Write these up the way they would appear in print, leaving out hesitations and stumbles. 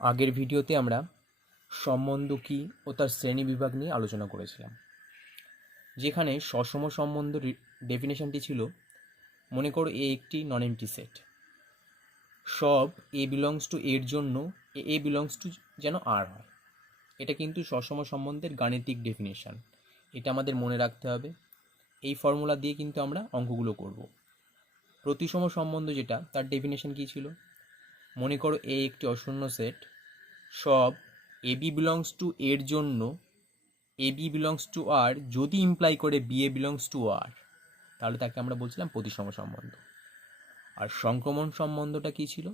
আগের ভিডিওতে আমরা সম্বন্ধ কী ও তার শ্রেণীবিভাগ নিয়ে আলোচনা করেছিলাম, যেখানে সসম সম্বন্ধ ডেফিনেশনটি ছিল, মনে করো এ একটি নন এমটি সেট, সব এ বিলংস টু এর জন্য এ বিলংস টু যেন আর হয়। এটা কিন্তু সসম সম্বন্ধের গাণিতিক ডেফিনেশন, এটা আমাদের মনে রাখতে হবে। এই ফর্মুলা দিয়ে কিন্তু আমরা অঙ্কগুলো করব। প্রতিসম সম্বন্ধ যেটা, তার ডেফিনেশন কী ছিল, মনে করো এ একটি অশূন্য সেট, সব এ বি বিলংস টু এর জন্য A B belongs to R যদি ইমপ্লাই করে B A belongs to R, তাহলে তাকে আমরা বলছিলাম প্রতিসম সম্বন্ধ। আর সংক্রমণ সম্বন্ধটা কী ছিল,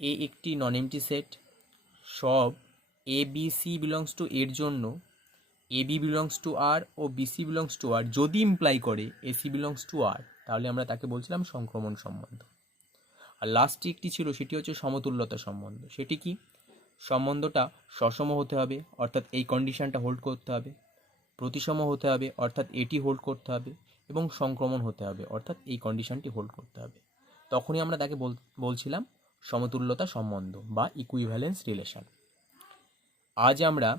এ একটি নন এমটি সেট, সব A B C belongs to এর জন্য A B belongs to R ও B C belongs to R যদি ইমপ্লাই করে A C belongs to R, তাহলে আমরা তাকে বলছিলাম সংক্রমণ সম্বন্ধ। আর লাস্টে একটি ছিল, সেটি হচ্ছে সমতুল্যতা সম্বন্ধ। সেটি কি, সম্বন্ধটা সসম হতে হবে, অর্থাৎ এই কন্ডিশনটা হোল্ড করতে হবে, প্রতিসম হতে হবে, অর্থাৎ এটি হোল্ড করতে হবে, এবং সংক্রমণ হতে হবে, অর্থাৎ এই কন্ডিশনটি হোল্ড করতে হবে। তখনই আমরা তাকে বলছিলাম সমতুল্যতা সম্বন্ধ বা ইকুইভ্যালেন্স রিলেশন। আজ আমরা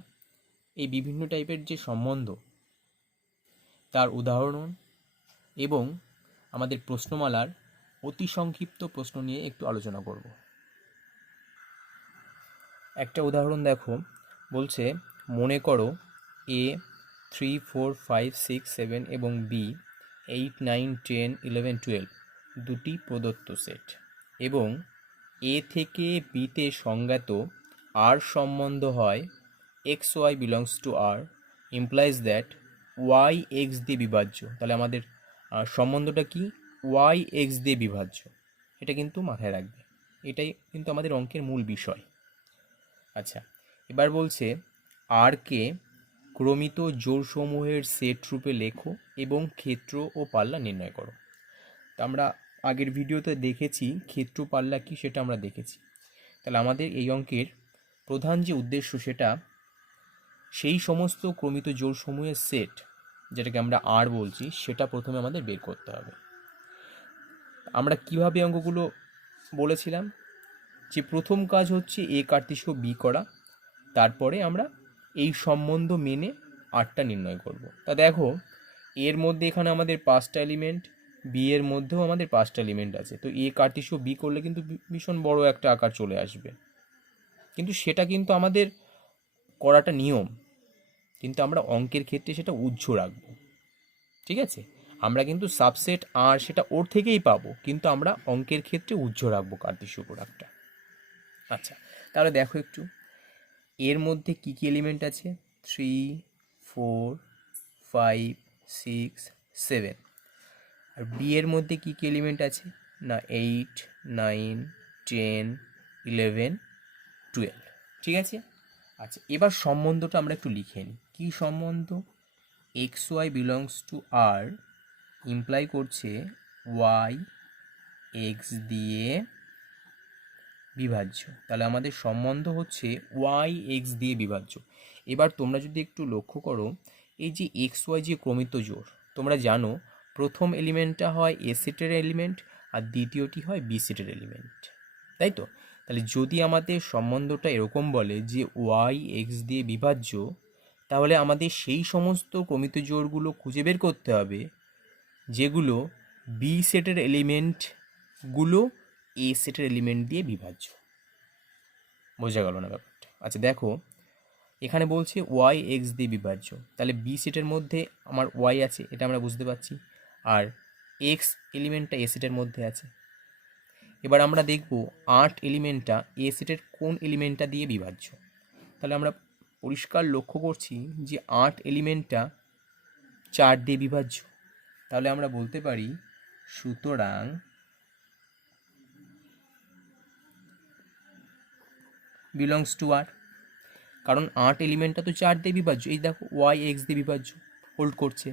এই বিভিন্ন টাইপের যে সম্বন্ধ, তার উদাহরণ এবং আমাদের প্রশ্নমালার অতি সংক্ষিপ্ত প্রশ্ন নিয়ে একটু আলোচনা করব। একটা উদাহরণ দেখো, বলছে মনে করো এ 3, 4, 5, 6, 7 এবং বি 8, 9, 10, 11, 12 দুটি প্রদত্ত সেট, এবং এ থেকে বিতে সংজ্ঞাত আর সম্বন্ধ হয় x Y belongs to R implies that y x দিয়ে বিভাজ্য। তাহলে আমাদের সম্বন্ধটা কি, ওয়াই এক্স দিয়ে বিভাজ্য। এটা কিন্তু মাথায় রাখবে, এটাই কিন্তু আমাদের অঙ্কের মূল বিষয়। আচ্ছা, এবার বলছে আর কে ক্রমিত জোড়সমূহের সেট রূপে লেখো এবং ক্ষেত্র ও পাল্লা নির্ণয় করো। তা আমরা আগের ভিডিওতে দেখেছি ক্ষেত্র পাল্লা কি, সেটা আমরা দেখেছি। তাহলে আমাদের এই অঙ্কের প্রধান যে উদ্দেশ্য, সেটা সেই সমস্ত ক্রমিত জোড়সমূহের সেট, যেটাকে আমরা আর বলছি, সেটা প্রথমে আমাদের বের করতে হবে। আমরা কিভাবে অঙ্কগুলো বলেছিলাম, যে প্রথম কাজ হচ্ছে এ কার্তিস্য বি করা, তারপরে আমরা এই সম্বন্ধ মেনে আরটা নির্ণয় করব। তা দেখো, এর মধ্যে এখানে আমাদের 5টা এলিমেন্ট, বি এর মধ্যেও আমাদের 5টা এলিমেন্ট আছে। তো এ কার্তিস্য বি করলে কিন্তু ভীষণ বড় একটা আকার চলে আসবে, কিন্তু সেটা কিন্তু আমাদের করাটা নিয়ম, কিন্তু আমরা অঙ্কের ক্ষেত্রে সেটা উহ্য রাখবো। ঠিক আছে, আমরা কিন্তু সাবসেট আর সেটা ওর থেকেই পাবো, কিন্তু আমরা অঙ্কের ক্ষেত্রে উহ্য রাখবো কার্তিস্য প্রোডাক্টটা। আচ্ছা, তাহলে দেখো একটু এর মধ্যে কী কী এলিমেন্ট আছে, 3, 4, 5, 6, 7। আর বি এর মধ্যে কী কী এলিমেন্ট আছে না, 8, 9, 10, 11, 12। ঠিক আছে। আচ্ছা, এবার সম্বন্ধটা আমরা একটু লিখে নিই। কী সম্বন্ধ, x Y belongs to R imply করছে ওয়াই এক্স দিয়ে বিভাজ্য। তাহলে আমাদের সম্বন্ধ হচ্ছে ওয়াই এক্স দিয়ে বিভাজ্য। এবার তোমরা যদি একটু লক্ষ্য করো, এই যে এক্স ওয়াই যে ক্রমিত জোড়, তোমরা জানো প্রথম এলিমেন্টটা হয় এ সেটের এলিমেন্ট আর দ্বিতীয়টি হয় বি সেটের এলিমেন্ট, তাই তো? তাহলে যদি আমাদের সম্বন্ধটা এরকম বলে যে ওয়াই এক্স দিয়ে বিভাজ্য, তাহলে আমাদের সেই সমস্ত ক্রমিত জোড়গুলো খুঁজে বের করতে হবে যেগুলো বি সেটের এলিমেন্টগুলো এ সেটের এলিমেন্ট দিয়ে বিভাজ্য। বোঝা গেল না ব্যাপারটা? আচ্ছা দেখো, এখানে বলছে ওয়াই এক্স দিয়ে বিভাজ্য, তাহলে বি সেটের মধ্যে আমার ওয়াই আছে, এটা আমরা বুঝতে পারছি, আর এক্স এলিমেন্টটা এ সেটের মধ্যে আছে। এবার আমরা দেখব 8 এলিমেন্টটা এ সেটের কোন এলিমেন্টটা দিয়ে বিভাজ্য। তাহলে আমরা পরিষ্কার লক্ষ্য করছি যে 8 এলিমেন্টটা 4 দিয়ে বিভাজ্য। তাহলে আমরা বলতে পারি সুতরাং বিলংস টু আর, কারণ 8 এলিমেন্টটা তো 4 দিয়ে বিভাজ্য। এই দেখো ওয়াই এক্স দিয়ে বিভাজ্য, হোল্ড করছে।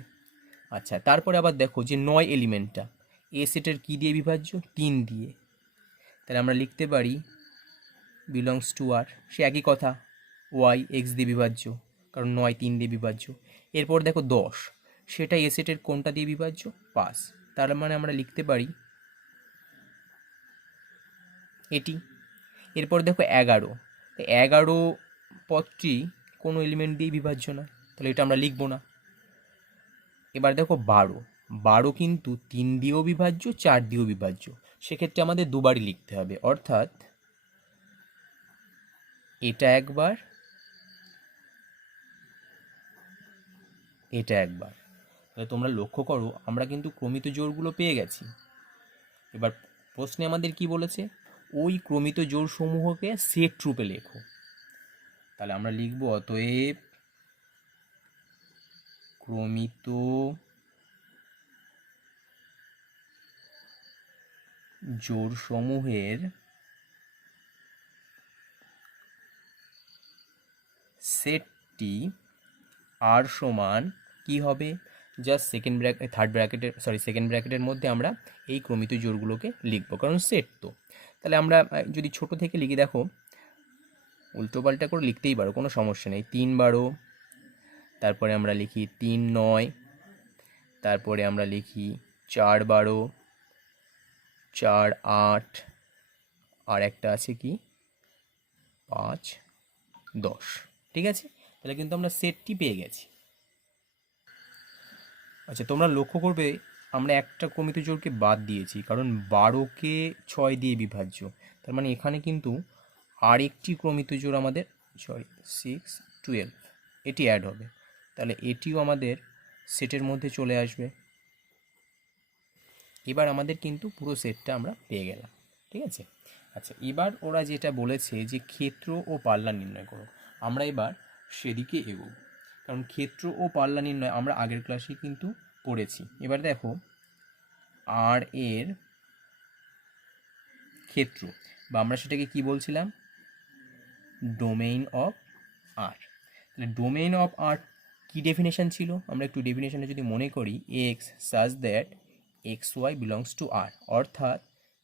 আচ্ছা, তারপরে আবার দেখো যে 9 এলিমেন্টটা এ সেটের কী দিয়ে বিভাজ্য, 3 দিয়ে। তাহলে আমরা লিখতে পারি বিলংস টু আর, সে একই কথা, ওয়াই এক্স দিয়ে বিভাজ্য, কারণ 9 3 দিয়ে বিভাজ্য। এরপর দেখো 10, সেটা এ সেটের কোনটা দিয়ে বিভাজ্য, 5। তার মানে আমরা লিখতে পারি এটি। এরপর দেখো 11, 11 পদটি কোনো এলিমেন্ট দিয়ে বিভাজ্য না, তাহলে এটা আমরা লিখবো না। এবার দেখো 12, 12 কিন্তু 3 দিয়েও বিভাজ্য, 4 দিয়েও বিভাজ্য, সেক্ষেত্রে আমাদের দুবারই লিখতে হবে, অর্থাৎ এটা একবার, এটা একবার। তাহলে তোমরা লক্ষ্য করো আমরা কিন্তু ক্রমিত জোড়গুলো পেয়ে গেছি। এবার প্রশ্নে আমাদের কি বলেছে, ওই ক্রমিত জোড় সমূহকে সেট রূপে লেখো। তাহলে আমরা লিখব অতএব ক্রমিত জোড় সমূহের সেটটি আর সমান কি হবে, জাস্ট সেকেন্ড ব্র্যাকেটের মধ্যে আমরা এই ক্রমিত জোড়গুলোকে লিখবো, কারণ সেট তো। তাহলে আমরা যদি ছোট থেকে লিখি, দেখো উল্টোপাল্টা করে লিখতেই পারো, কোনো সমস্যা নেই। 3 12, তারপরে আমরা লিখি 3 9, তারপরে আমরা লিখি 4 12, 4 8, আর একটা আছে কি 5 10। ঠিক আছে, তাহলে কিন্তু আমরা সেটটি পেয়ে গেছি। আচ্ছা, তোমরা লক্ষ্য করবে আমরা একটা ক্রমিত জোড়কে বাদ দিয়েছি, কারণ 12কে 6 দিয়ে বিভাজ্য, তার মানে এখানে কিন্তু আরেকটি ক্রমিত জোড় আমাদের 6 12 এটি অ্যাড হবে, তাহলে এটিও আমাদের সেটের মধ্যে চলে আসবে। এবার আমাদের কিন্তু পুরো সেটটা আমরা পেয়ে গেলাম। ঠিক আছে, আচ্ছা এবার ওরা যেটা বলেছে যে ক্ষেত্র ও পাল্লা নির্ণয় করো, আমরা এবার সেদিকে এগোবো, কারণ ক্ষেত্র ও পাল্লা নির্ণয় আমরা আগের ক্লাসে কিন্তু পড়েছি। এবার দেখো আর এর ক্ষেত্র, বা আমরা সেটাকে কি বলছিলাম, ডোমেইন অফ আর। তাহলে ডোমেইন অফ আর কি ডেফিনেশন ছিল, আমরা একটু ডেফিনেশনটা যদি মনে করি, X such that X Y belongs to R, অর্থাৎ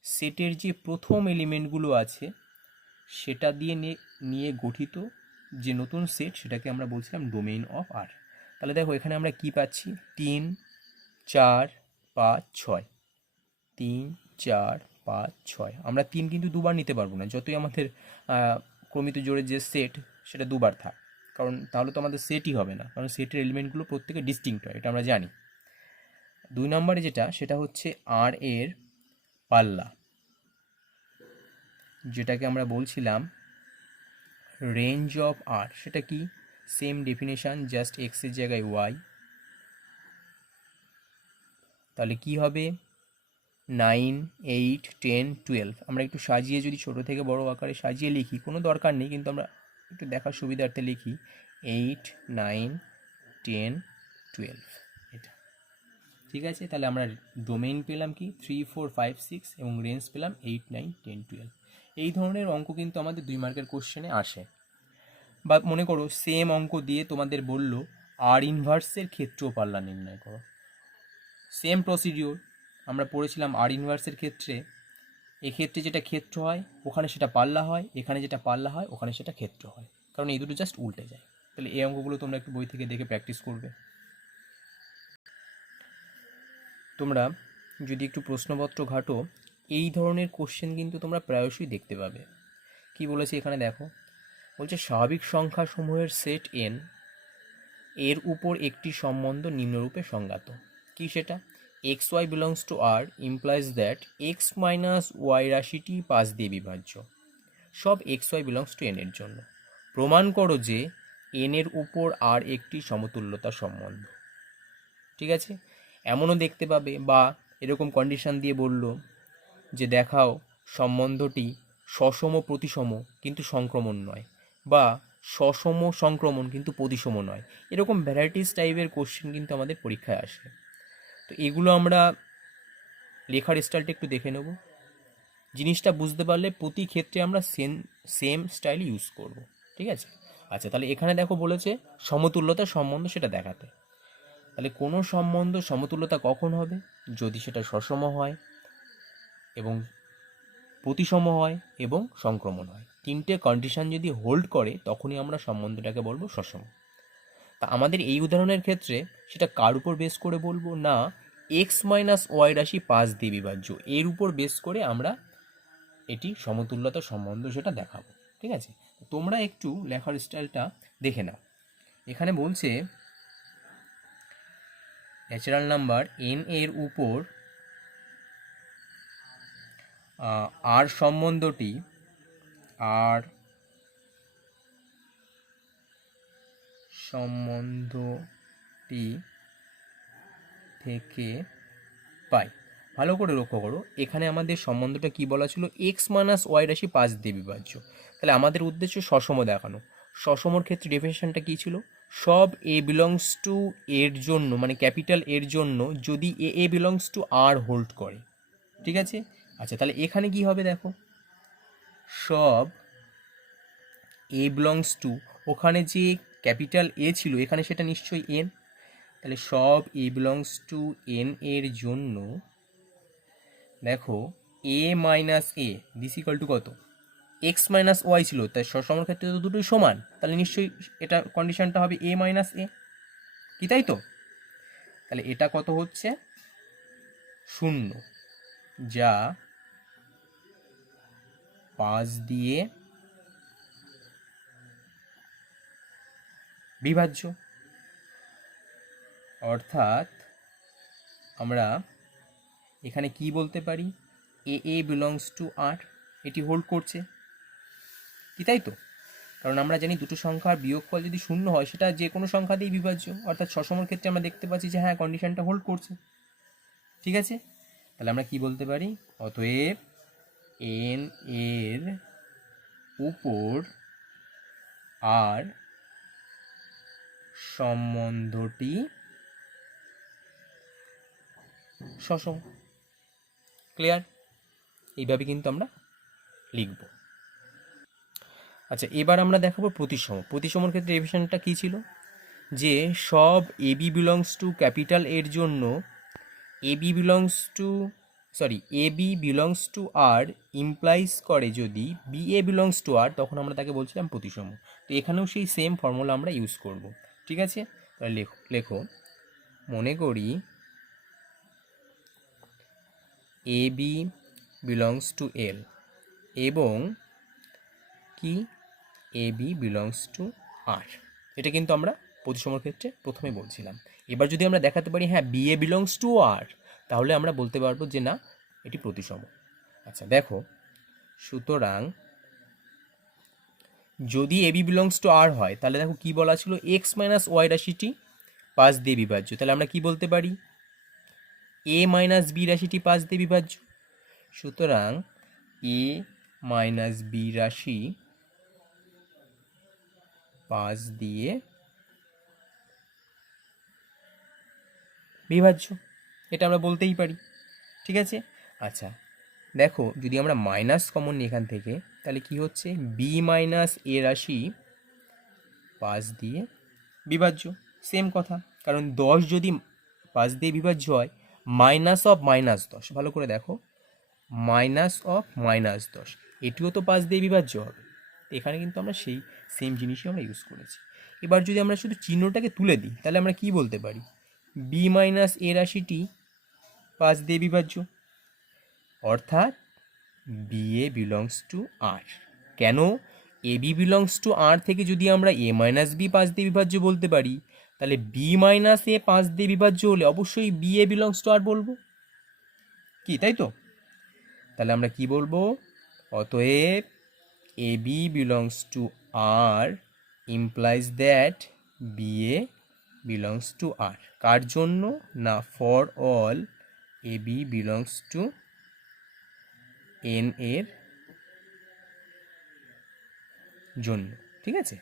সেটের যে প্রথম এলিমেন্টগুলো আছে সেটা দিয়ে নিয়ে গঠিত যে নতুন সেট, সেটাকে আমরা বলছিলাম ডোমেইন অফ আর। তাহলে দেখো এখানে আমরা কি পাচ্ছি, 3 4 5 6, 3 4 5 6। আমরা 3 কিন্তু দুবার নিতে পারবো না, যতই আমাদের ক্রমিত জোড়ের যে সেট সেটা দুবার থাক, কারণ তাহলে তো আমাদের সেটই হবে না, কারণ সেটের এলিমেন্টগুলো প্রত্যেকে ডিস্টিংক্ট হয়, এটা আমরা জানি। 2 নম্বরে যেটা, সেটা হচ্ছে আর এর পাল্লা, যেটাকে আমরা বলছিলাম রেঞ্জ অফ আর। সেটা কি, সেম ডেফিনেশন, জাস্ট এক্সের জায়গায় ওয়াই। তাহলে কি হবে, 9 8 10 12। আমরা একটু সাজিয়ে যদি ছোট থেকে বড় আকারে সাজিয়ে লিখি, কোনো দরকার নেই, কিন্তু আমরা একটু দেখার সুবিধার্থে লিখি 8 9 10 12, এটা। ঠিক আছে, তাহলে আমরা ডোমেইন পেলাম কি 3 4 5 6 এবং রেঞ্জ পেলাম 8 9 10 12। এই ধরনের অঙ্ক কিন্তু আমাদের 2 মার্কের কোশ্চেনে আসে। বা মনে করো সেম অঙ্ক দিয়ে তোমাদের বলল আর ইনভার্সের ক্ষেত্র ও পাল্লা নির্ণয় করো, সেম প্রসিডিওর আমরা পড়েছিলাম আর ইনভার্সের ক্ষেত্রে। এক্ষেত্রে যেটা ক্ষেত্র হয় ওখানে সেটা পাল্লা হয়, এখানে যেটা পাল্লা হয় ওখানে সেটা ক্ষেত্র হয়, কারণ এই দুটো জাস্ট উল্টে যায়। তাহলে এই অঙ্কগুলো তোমরা একটু বই থেকে দেখে প্র্যাকটিস করবে। তোমরা যদি একটু প্রশ্নপত্র ঘাটো, এই ধরনের কোশ্চেন কিন্তু তোমরা প্রায়শই দেখতে পাবে। কি বলেছে এখানে দেখো, বলছে স্বাভাবিক সংখ্যা সমূহের সেট এন এর উপর একটি সম্বন্ধ নিম্নরূপে সংজ্ঞাত। কি সেটা, x Y belongs to R implies that x minus y রাশিটি 5 দিয়ে বিভাজ্য, সব x Y belongs to N এর জন্য। প্রমাণ করো যে এন এর উপর আর একটি সমতুল্যতা সম্বন্ধ। ঠিক আছে, এমনও দেখতে পাবে, বা এরকম কন্ডিশন দিয়ে বলল যে দেখাও সম্বন্ধটি সসম প্রতিসম কিন্তু সংক্রমণ নয়, বা সসম সংক্রমণ কিন্তু প্রতিসম নয়। এরকম ভ্যারাইটিস টাইপের কোশ্চেন কিন্তু আমাদের পরীক্ষায় আসে। তো এগুলো আমরা লেখার স্টাইলটা একটু দেখে নেব, জিনিসটা বুঝতে পারলে প্রতি ক্ষেত্রে আমরা সেম স্টাইল ইউজ করব। ঠিক আছে, আচ্ছা তাহলে এখানে দেখো বলেছে সমতুল্যতার সম্বন্ধ সেটা দেখাতে। তাহলে কোনো সম্বন্ধ সমতুল্যতা কখন হবে, যদি সেটা সসম হয় এবং প্রতিসম হয় এবং সংক্রমণ হয়, তিনটে কন্ডিশন যদি হোল্ড করে তখনই আমরা সম্বন্ধটাকে বলবো সসম। তা আমাদের এই উদাহরণের ক্ষেত্রে সেটা কার উপর বেস করে বলবো না, এক্স মাইনাস ওয়াই রাশি 5 দিয়ে বিভাজ্য, এর উপর বেস করে আমরা এটি সমতুল্যতা সম্বন্ধ সেটা দেখাবো। ঠিক আছে, তোমরা একটু লেখার স্টাইলটা দেখে নাও। এখানে বলছে ন্যাচারাল নাম্বার এন এর উপর আর সম্বন্ধটি থেকে পাই। ভালো করে লক্ষ্য করো, এখানে আমাদের সম্বন্ধটা কি বলা ছিল, এক্স মাইনাস ওয়াই রাশি 5 দিয়ে বিভাজ্য। তাহলে আমাদের উদ্দেশ্য সসম দেখানো। সসমর ক্ষেত্রে ডেফিনেশনটা কী ছিল, সব এ বিলংস টু এর জন্য, মানে ক্যাপিটাল এর জন্য যদি এ বিলংস টু আর হোল্ড করে। ঠিক আছে, আচ্ছা তাহলে এখানে কি হবে দেখো, সব এ বিলংস টু, ওখানে যে ক্যাপিটাল এ ছিল এখানে সেটা নিশ্চয়ই এন, তাহলে সব এ বিলংস টু এন এর জন্য দেখো A minus A this equal to কত, এক্স মাইনাস ওয়াই ছিল, তাই সসমের ক্ষেত্রে তো দুটোই সমান, তাহলে নিশ্চয়ই এটা কন্ডিশনটা হবে এ মাইনাস এ, কি তাই তো? তাহলে এটা কত হচ্ছে 0, যা 5 দিয়ে বিভাজ্য। অর্থাৎ আমরা এখানে কি বলতে পারি, এ বিলংস টু আর, এটি হোল্ড করছে, কি তাই তো? কারণ আমরা জানি দুটো সংখ্যার বিয়োগফল যদি 0 হয় সেটা যে কোনো সংখ্যা দিয়েই বিভাজ্য, অর্থাৎ সসমের ক্ষেত্রে আমরা দেখতে পাচ্ছি যে হ্যাঁ কন্ডিশনটা হোল্ড করছে। ঠিক আছে, তাহলে আমরা কি বলতে পারি, অতএব এন এর উপর আর সম্বন্ধটি সসম। ক্লিয়ার? এইভাবে কিন্তু আমরা লিখব। আচ্ছা, এবার আমরা দেখাবো প্রতিসম। প্রতিসমর ক্ষেত্রে ডেফিনেশনটা কী ছিল, যে সব A B belongs to capital এর জন্য A B belongs to R implies করে যদি B A belongs to R, তখন আমরা তাকে বলছিলাম প্রতিসম। তো এখানেও সেই সেম ফর্মুলা আমরা ইউজ করব। ঠিক আছে, তাহলে লেখো মনে করি এ বি বিলংস টু এল এবং কি এ বি বিলংস টু আর, এটা কিন্তু আমরা প্রতিসমর ক্ষেত্রে প্রথমে বলছিলাম। এবার যদি আমরা দেখাতে পারি হ্যাঁ B A belongs to R, তাহলে আমরা বলতে পারবো যে না এটি প্রতিসম। আচ্ছা দেখো, সুতরাং যদি এ বি বিলংস টু আর হয় তাহলে দেখো কি বলা ছিল, এক্স মাইনাস ওয়াই রাশিটি 5 দিয়ে বিভাজ্য। তাহলে আমরা কি বলতে পারি, এ মাইনাস বি রাশিটি 5 দিয়ে বিভাজ্য। সুতরাং এ মাইনাস বি রাশি 5 দিয়ে বিভাজ্য, এটা আমরা বলতেই পারি। ঠিক আছে, আচ্ছা দেখো যদি আমরা মাইনাস কমন নিই এখান থেকে, তাহলে কি হচ্ছে, বি মাইনাস এ রাশি 5 দিয়ে বিভাজ্য। সেম কথা, কারণ 10 যদি 5 দিয়ে বিভাজ্য হয়, মাইনাস অফ -10, ভালো করে দেখো, মাইনাস অফ -10 এটিও তো 5 দিয়ে বিভাজ্য হবে। এখানে কিন্তু আমরা সেই সেম জিনিসই আমরা ইউজ করেছি। এবার যদি আমরা শুধু চিহ্নটাকে তুলে দিই তাহলে আমরা কি বলতে পারি, বি মাইনাস এ রাশিটি 5 দিয়ে বিভাজ্য, অর্থাৎ বি এ বিলংস টু আর। কেন, এ বি বিলংস টু আর থেকে যদি আমরা এ মাইনাস বি 5 দিয়ে বিভাজ্য বলতে পারি, তাহলে বি মাইনাস এ 5 দিয়ে বিভাজ্য হলে অবশ্যই B A belongs to R বলবো, কি তাই তো? তাহলে আমরা কি বলবো, অতএব A B belongs to R implies that B A belongs to R. কার জন্য না, for all A B belongs to N এর জন্য। ঠিক আছে,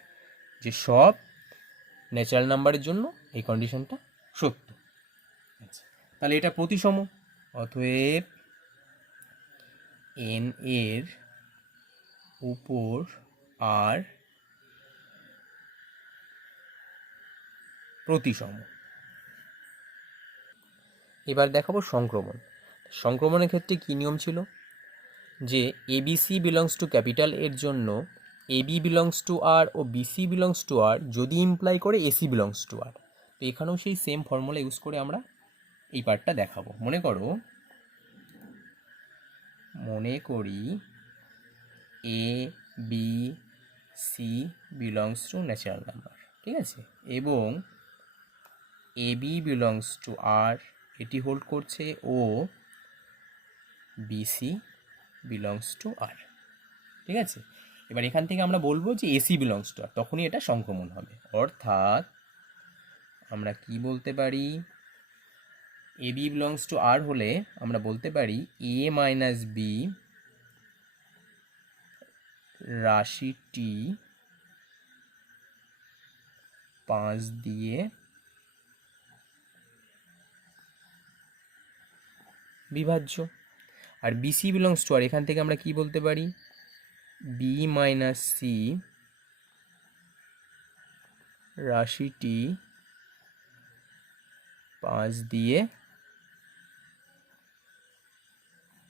যে সব ন্যাচারাল নাম্বারের জন্য এই কন্ডিশনটা সত্য। আচ্ছা, তাহলে এটা প্রতিসম, অতএব এন এর উপর আর প্রতিসম। এবার দেখাবো সংক্রমণ। সংক্রমণের ক্ষেত্রে কী নিয়ম ছিল, যে এবিসি বিলংস টু ক্যাপিটাল এর জন্য এবি বিলংস টু আর ও বিসি বিলংস টু আর যদি ইমপ্লাই করে এসি বিলংস টু আর। তো এখানেও সেই সেম ফর্মুলা ইউজ করে আমরা এই পার্টটা দেখাবো। মনে করি A B C belongs to natural number, ঠিক আছে, এবং A B belongs to R এটি হোল্ড করছে, ও বিসি বিলংস টু আর, ঠিক আছে। এবার এখান থেকে আমরা বলবো যে এসি বিলংস টু আর, তখনই এটা সংক্রমণ হবে। অর্থাৎ আমরা কি বলতে পারি, এ বি বিলংস টু আর হলে আমরা বলতে পারি এ মাইনাস বি রাশিটি 5 দিয়ে বিভাজ্য। আর বিসি বিলংস টু আর এখান থেকে আমরা কি বলতে পারি, বি মাইনাস সি রাশিটি 5 দিয়ে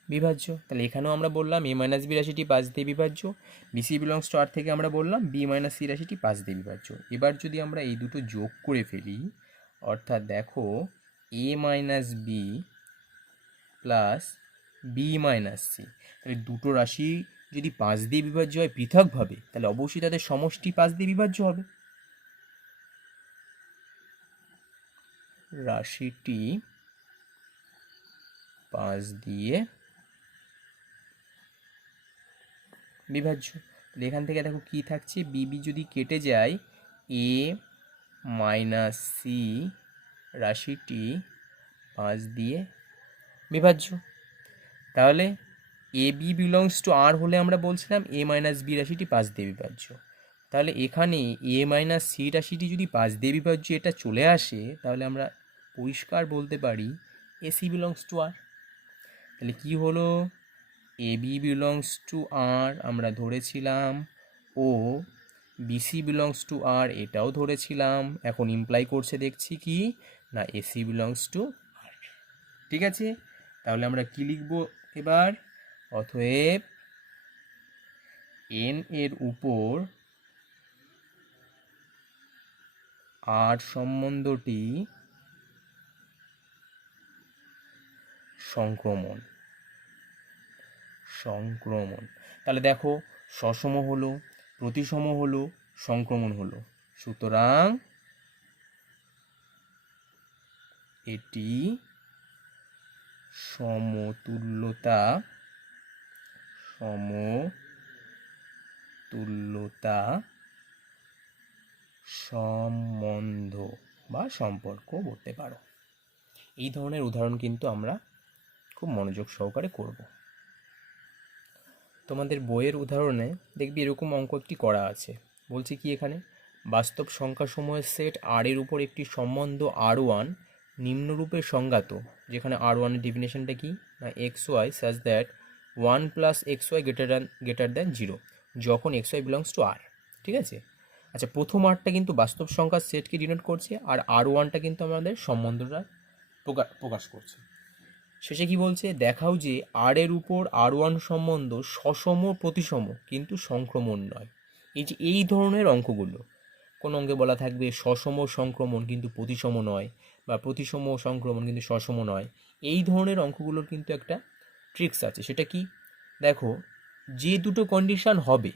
বিভাজ্য। তাহলে এখানেও আমরা বললাম এ মাইনাস বি রাশিটি 5 দিয়ে বিভাজ্য, বিসি বিলংস টু আর থেকে আমরা বললাম বি মাইনাস সি রাশিটি 5 দিয়ে বিভাজ্য। এবার যদি আমরা এই দুটো যোগ করে ফেলি, অর্থাৎ দেখো A minus B plus B minus C, তাহলে দুটো রাশি যদি 5 দিয়ে বিভাজ্য হয় পৃথকভাবে, তাহলে অবশ্যই তাদের সমষ্টি 5 দিয়ে বিভাজ্য হবে। রাশিটি 5 দিয়ে বিভাজ্য। তাহলে এখান থেকে দেখো কি থাকছে, বিবি যদি কেটে যায়, এ মাইনাস সি রাশিটি 5 দিয়ে বিভাজ্য। তাহলে এ বি বিলংস টু আর হলে আমরা বলছিলাম এ মাইনাস বি রাশিটি 5 দিয়ে বিভাজ্য। তাহলে এখানে এ মাইনাস সি রাশিটি যদি 5 দিয়ে বিভাজ্য এটা চলে আসে, তাহলে আমরা পরিষ্কার বলতে পারি এসি বিলংস টু আর। তাহলে কি হলো, এ বি বিলংস টু আর আমরা ধরেছিলাম, ও বিসি বিলংস টু আর এটাও ধরেছিলাম। এখন ইমপ্লাই করছে দেখছি কি না, এসি বিলংস টু আর, ঠিক আছে। তাহলে আমরা কি লিখব এবার, অতএব এন এর উপর আর সম্বন্ধটি সংক্রমণ। তাহলে দেখো সসম হলো, প্রতিসম হলো, সংক্রমণ হলো, সুতরাং এটি সমতুল্যতা সম্বন্ধ বা সম্পর্ক বলতে পারো। এই ধরনের উদাহরণ কিন্তু আমরা খুব মনোযোগ সহকারে করব। তোমাদের বইয়ের উদাহরণে দেখবি এরকম অঙ্ক একটি করা আছে। বলছি কি, এখানে বাস্তব সংখ্যাসমূহের সেট আর এর উপর একটি সম্বন্ধ R1 নিম্নরূপে সংজ্ঞাত, যেখানে R1 এর ডেফিনেশনটা কি না, x y such that 1 plus x y greater than 0 যখন x Y belongs to R, ঠিক আছে। আচ্ছা, প্রথম আরটা কিন্তু বাস্তব সংখ্যার সেটকে ডিনোট করছে, আর R1টা কিন্তু আমাদের সম্বন্ধটা প্রকাশ করছে। শেষে কি বলছে, দেখাও যে আর এর উপর R1 সম্বন্ধ সসম প্রতিসম কিন্তু সংক্রমণ নয়। এই ধরনের অঙ্কগুলো, কোন অঙ্কে বলা থাকবে সসম সংক্রমণ কিন্তু প্রতিসম নয়, বা প্রতিসম সংক্রমণ কিন্তু সসম নয়, এই ধরনের অঙ্কগুলোর কিন্তু একটা ট্রিক্স আছে। সেটা কি, দেখো যে দুটো কন্ডিশন হবে,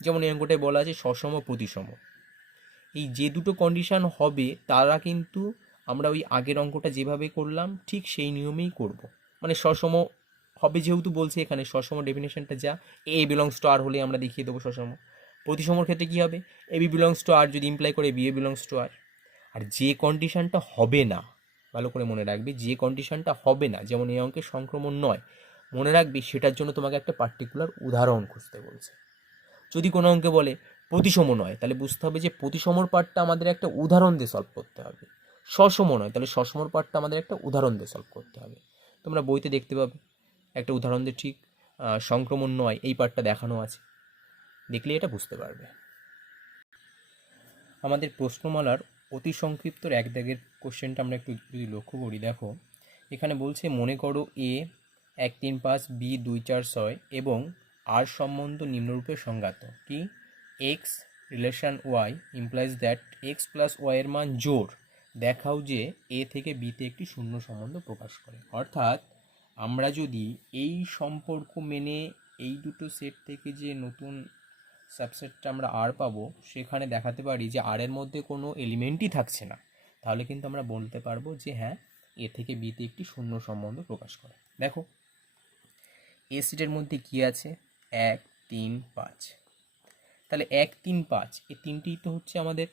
যেমন এই অঙ্কটায় বলা আছে সসম প্রতিসম, এই যে দুটো কন্ডিশন হবে তারা কিন্তু আমরা ওই আগের অঙ্কটা যেভাবে করলাম ঠিক সেই নিয়মেই করব। মানে সসম হবে যেহেতু বলছে এখানে, সসম ডেফিনেশনটা যা, এ বিলংস টু আর হলে আমরা দেখিয়ে দেবো সসম। প্রতিসমর ক্ষেত্রে কী হবে, এ বি বিলংস টু আর যদি ইমপ্লাই করে বি এ বিলংস টু আর। আর যে কন্ডিশনটা হবে না, ভালো করে মনে রাখবে, যে কন্ডিশনটা হবে না, যেমন এই অঙ্কে সংক্রমণ নয়, মনে রাখবি সেটার জন্য তোমাকে একটা পার্টিকুলার উদাহরণ খুঁজতে বলছে। যদি কোনো অঙ্কে বলে প্রতিসম নয়, তাহলে বুঝতে হবে যে প্রতিসমর পার্টটা আমাদের একটা উদাহরণ দিয়ে সলভ করতে হবে। সসম নয়, তাহলে সসমর পার্টটা আমাদের একটা উদাহরণ দিয়ে সলভ করতে হবে। তোমরা বইতে দেখতে পাবে একটা উদাহরণ দিয়ে ঠিক সংক্রমণ নয় এই পার্টটা দেখানো আছে, দেখলে এটা বুঝতে পারবে। আমাদের প্রশ্নমালার অতি সংক্ষিপ্ত এক দাগের কোশ্চেনটা আমরা একটু যদি লক্ষ্য করি, দেখো এখানে বলছে মনে করো এ 1 3 5 বি 2 4 6 এবং আর সম্বন্ধ নিম্নরূপে সংজ্ঞাত কি, x relation y implies that x plus y এর মান জোড়, দেখাও যে এ থেকে বিতে একটি শূন্য সম্বন্ধ প্রকাশ করে। অর্থাৎ আমরা যদি এই সম্পর্ক মেনে এই দুটো সেট থেকে যে নতুন সাবসেটটা আমরা আর পাবো, সেখানে দেখাতে পারি যে আর এর মধ্যে কোনো এলিমেন্টই থাকছে না, তাহলে কিন্তু আমরা বলতে পারবো যে হ্যাঁ, এ থেকে বিতে একটি শূন্য সম্বন্ধ প্রকাশ করে। দেখো এ সেটের মধ্যে কি আছে, 1 3 5, তাহলে 1 3 5 এই তিনটেই তো হচ্ছে আমাদের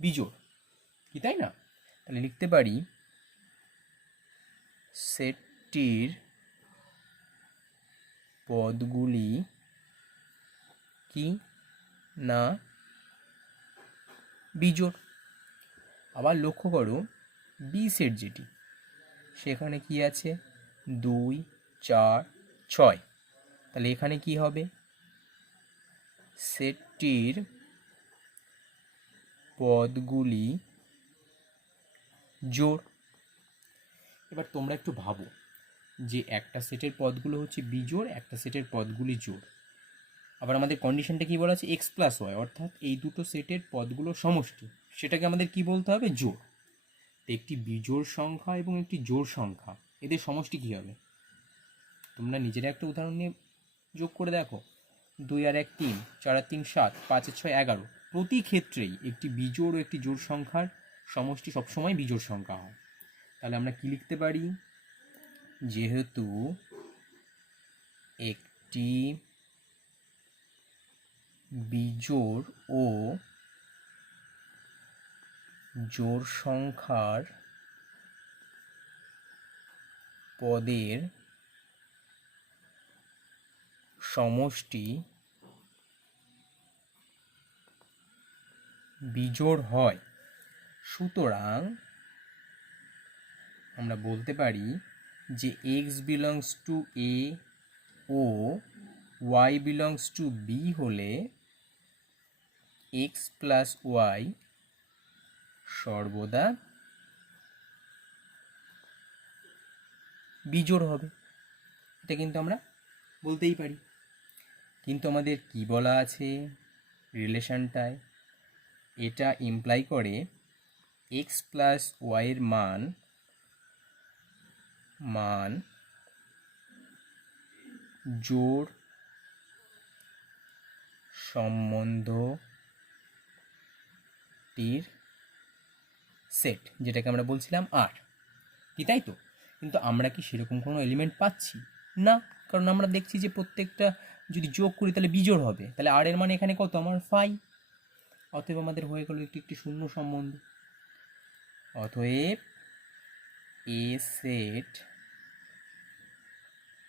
বিজোড়, কি তাই না? তাহলে লিখতে পারি সেটটির পদগুলি কি না বিজোড়। আবার লক্ষ্য করো বি সেট যেটি, সেখানে কি আছে 2 4 6, তাহলে এখানে কি হবে, সেটটির পদগুলি জোড়। এবার তোমরা একটু ভাবো যে একটা সেটের পদগুলো হচ্ছে বিজোড়, একটা সেটের পদগুলি জোড়। আবার আমাদের কন্ডিশনটা কি বলা আছে, এক্স প্লাস ওয়াই, অর্থাৎ এই দুটো সেটের পদগুলো সমষ্টি, সেটাকে আমাদের কি বলতে হবে, জোড়। তো একটি বিজোড় সংখ্যা এবং একটি জোড় সংখ্যা, এদের সমষ্টি কী হবে? তোমরা নিজেরা একটা উদাহরণ নিয়ে যোগ করে দেখো, 2 আর 1 3, 4 আর 3 7, 5 আর 6 11, প্রতি ক্ষেত্রেই একটি বিজোড় ও একটি জোড় সংখ্যার সমষ্টি সবসময় বিজোড় সংখ্যা হয়। তাহলে আমরা কি লিখতে পারি, যেহেতু একটি বিজোড় ও জোড় সংখ্যার পদের সমষ্টি বিজোড় হয়, সুতরাং আমরা বলতে পারি যে x বিলংস টু a ও y বিলংস টু b হলে x প্লাস ওয়াই সর্বদা বিজোড় হবে। এটা কিন্তু আমরা বলতেই পারি, কিন্তু আমাদের কি বলা আছে রিলেশনটায়, এটা ইমপ্লাই করে x প্লাস ওয়াইয়ের মান জোড় সম্বন্ধটির সেট, যেটাকে আমরা বলছিলাম আর, কি তাই তো? কিন্তু আমরা কি সেরকম কোনো এলিমেন্ট পাচ্ছি না, কারণ আমরা দেখছি যে প্রত্যেকটা যদি যোগ করি তাহলে বিজোড় হবে, তাহলে আর এর মানে এখানে কত, আমার 5, অতএব আমাদের হয়ে গেল একটি শূন্য সম্বন্ধ। অতএব এ সেট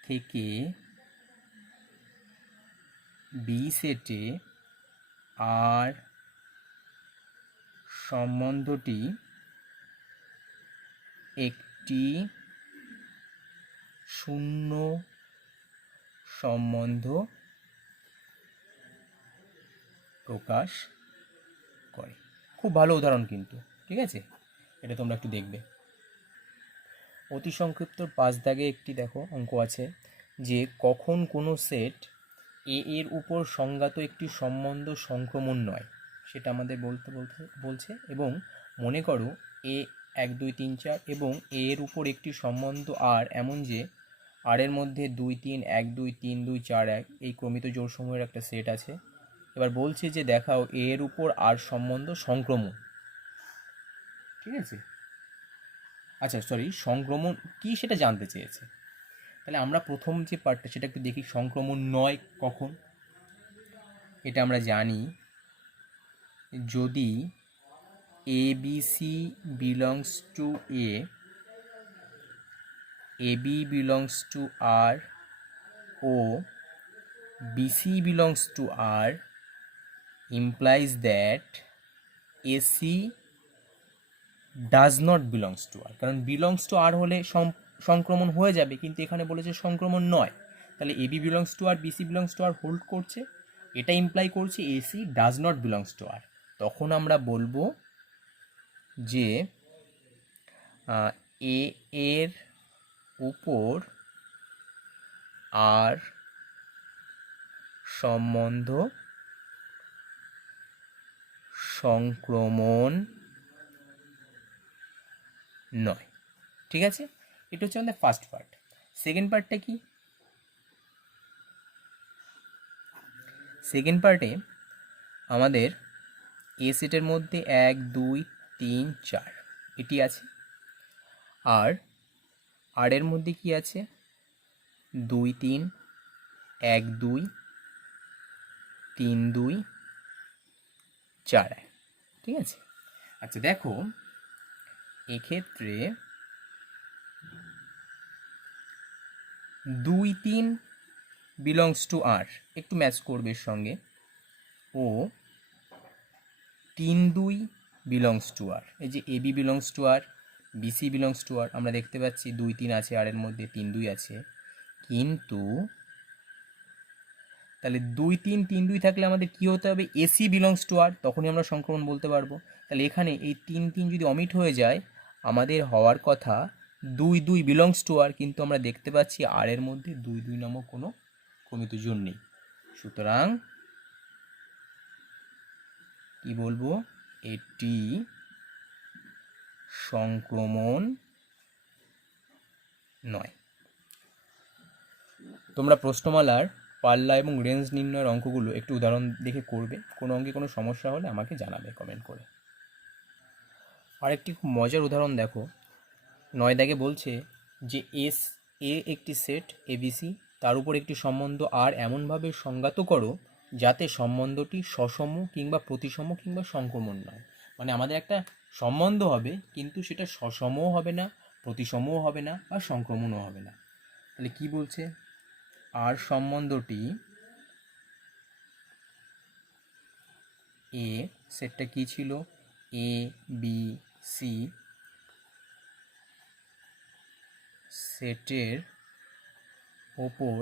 থেকে বি সেটে আর সম্বন্ধটি একটি শূন্য সম্বন্ধ প্রকাশ করে। খুব ভালো উদাহরণ কিন্তু, ঠিক আছে, এটা তোমরা একটু দেখবে। অতি সংক্ষিপ্ত 5 দাগে একটি দেখো অঙ্ক আছে যে কখন কোনো সেট এ এর উপর সংজ্ঞাত একটি সম্বন্ধ সংক্রমণ নয়, সেটা আমাদের বলছে। এবং মনে করো এ 1 2 3 4 এবং এ এর উপর একটি সম্বন্ধ আর এমন যে আর এর মধ্যে 2 3 1 2 3 2 4 1 এই ক্রমিত জোড়সমূহের একটা সেট আছে। এবার বলছে যে দেখাও এ এর উপর আর সম্বন্ধ সংক্রমণ, ঠিক আছে, আচ্ছা সরি সংক্রমণ কি সেটা জানতে চেয়েছে। তাহলে আমরা প্রথম যে পার্টটা সেটা একটু দেখি, সংক্রমণ নয় কখন। এটা আমরা জানি যদি A B C belongs to A B belongs to R ও BC belongs to R implies that AC does not belongs to R, কারণ belongs to R হলে সংক্রমণ হয়ে যাবে, কিন্তু এখানে বলেছে সংক্রমণ নয়, তাহলে AB belongs to R, BC belongs to R hold করছে, এটা ইমপ্লাই করছে AC does not belongs to R। তখন আমরা বলবো যে এ এর উপর আর সম্বন্ধ সংক্রমণ নয়, ঠিক আছে। এটা হচ্ছে আমাদের ফার্স্ট পার্ট। সেকেন্ড পার্টটা কি, সেকেন্ড পার্টে আমাদের এ সেটের মধ্যে 1 2 3 4 এটি আছে, আর আর এর মধ্যে কি আছে 2 3 1 2 3 2 4 1, ঠিক আছে। আচ্ছা দেখো এক্ষেত্রে 2 3 বিলংস টু আর, একটু ম্যাচ করবে এর সঙ্গে, ও 3 2 বিলংস টু আর। এই যে AB belongs to R, BC belongs to R, আমরা দেখতে পাচ্ছি 2 3 আছে আর এর মধ্যে, 3 2 আছে, কিন্তু তাহলে 2 3 3 2 থাকলে আমাদের কি হতে হবে, এসি বিলংস টু আর, তখনই আমরা সংক্রমণ বলতে পারবো। তাহলে এখানে এই 3 3 যদি অমিট হয়ে যায়, আমাদের হওয়ার কথা 2 2 বিলংস টু আর, কিন্তু আমরা দেখতে পাচ্ছি আর এর মধ্যে 2 2 নামক কোনো ক্রমিত জোড় নেই। সুতরাং কি বলবো, এটি সংক্রমণ নয়। তোমরা প্রশ্নমালার পাল্লা এবং রেঞ্জ নির্ণয়ের অঙ্কগুলো একটু উদাহরণ দেখে করবে। কোনো অঙ্কে কোনো সমস্যা হলে আমাকে জানাবে কমেন্ট করে। আরেকটি খুব মজার উদাহরণ দেখো, 9 দাগে বলছে যে এস এ একটি সেট এবিসি, তার উপর একটি সম্বন্ধ আর এমনভাবে সংজ্ঞাত করো যাতে সম্বন্ধটি সসম কিংবা প্রতিসম কিংবা সংক্রমণ নয়। মানে আমাদের একটা সম্বন্ধ হবে, কিন্তু সেটা সসমও হবে না, প্রতিসমও হবে না, আর সংক্রমণও হবে না। তাহলে কি বলছে, আর সম্বন্ধটি এ, সেটটা কি ছিল, এ বি সি, সেটের ওপর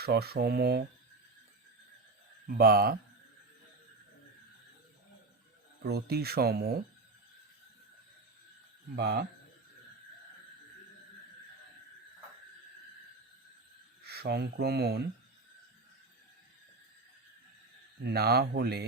সসম বা প্রতিসম বা সংক্রমণ না হলে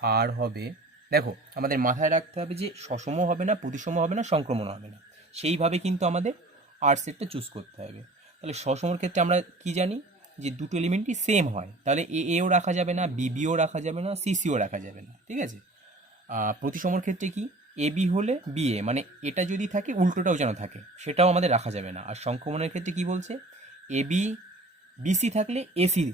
আর হবে, দেখো আমাদের মাথায় রাখতে হবে যে সসম হবে না, প্রতিসম হবে না, সংক্রমণ হবে না, সেইভাবে কিন্তু আমাদের আর সেটটা চুজ করতে হবে। তাহলে সসমর ক্ষেত্রে আমরা কি জানি, যে দুটো এলিমেন্টই সেম হয়, তাহলে এও রাখা যাবে না, বিবিও রাখা যাবে না, সিসিও রাখা যাবে না, ঠিক আছে। প্রতিসমর ক্ষেত্রে কি, এ বি হলে বি এ, মানে এটা যদি থাকে উল্টোটাও যেন থাকে, সেটাও আমাদের রাখা যাবে না। আর সংক্রমণের ক্ষেত্রে কি বলছে, এ বি বিসি থাকলে এসি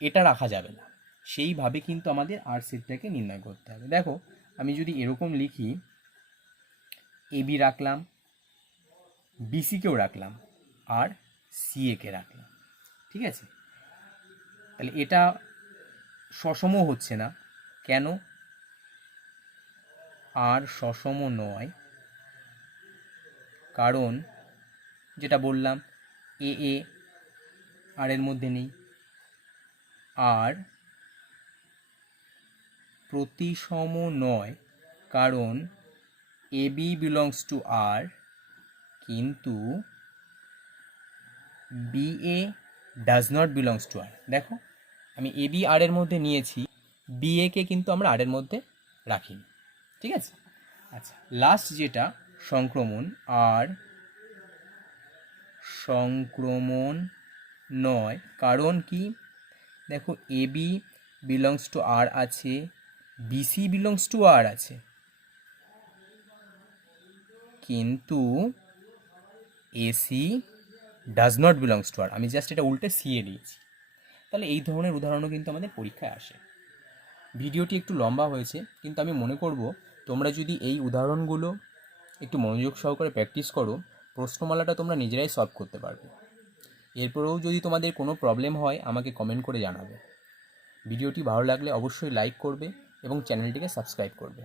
এটা রাখা যাবে না। সেইভাবে কিন্তু আমাদের আর সেটটাকে নির্ণয় করতে হবে। দেখো আমি যদি এরকম লিখি, এ বি রাখলাম, বিসিকেও রাখলাম, আর সিএকে রাখলাম, ঠিক আছে। তাহলে এটা সসম হচ্ছে না, কেন, আর সসম নয় কারণ যেটা বললাম, এ এ আর এর মধ্যে নেই, আর প্রতিসম নয় কারণ A B belongs to R, কিন্তু B A does not belongs to R. দেখো আমি এ বি আর এর মধ্যে নিয়েছি, বি একে কিন্তু আমরা আর এর মধ্যে রাখিনি, ঠিক আছে। আচ্ছা লাস্ট যেটা সংক্রমণ, আর সংক্রমণ নয় কারণ কি, দেখো A B belongs to R আছে, বিসি বিলংস টু আর আছে, কিন্তু AC does not belongs to R, আমি জাস্ট এটা উল্টে সিএ দিয়েছি। তাহলে এই ধরনের উদাহরণও কিন্তু আমাদের পরীক্ষায় আসে। ভিডিওটি একটু লম্বা হয়েছে, কিন্তু আমি মনে করব তোমরা যদি এই উদাহরণগুলো একটু মনোযোগ সহকারে প্র্যাকটিস করো, প্রশ্নমালাটা তোমরা নিজেরাই সলভ করতে পারবে। এরপরেও যদি তোমাদের কোনো প্রবলেম হয় আমাকে কমেন্ট করে জানাবে। ভিডিওটি ভালো লাগলে অবশ্যই লাইক করবে এবং চ্যানেলটিকে সাবস্ক্রাইব করবে।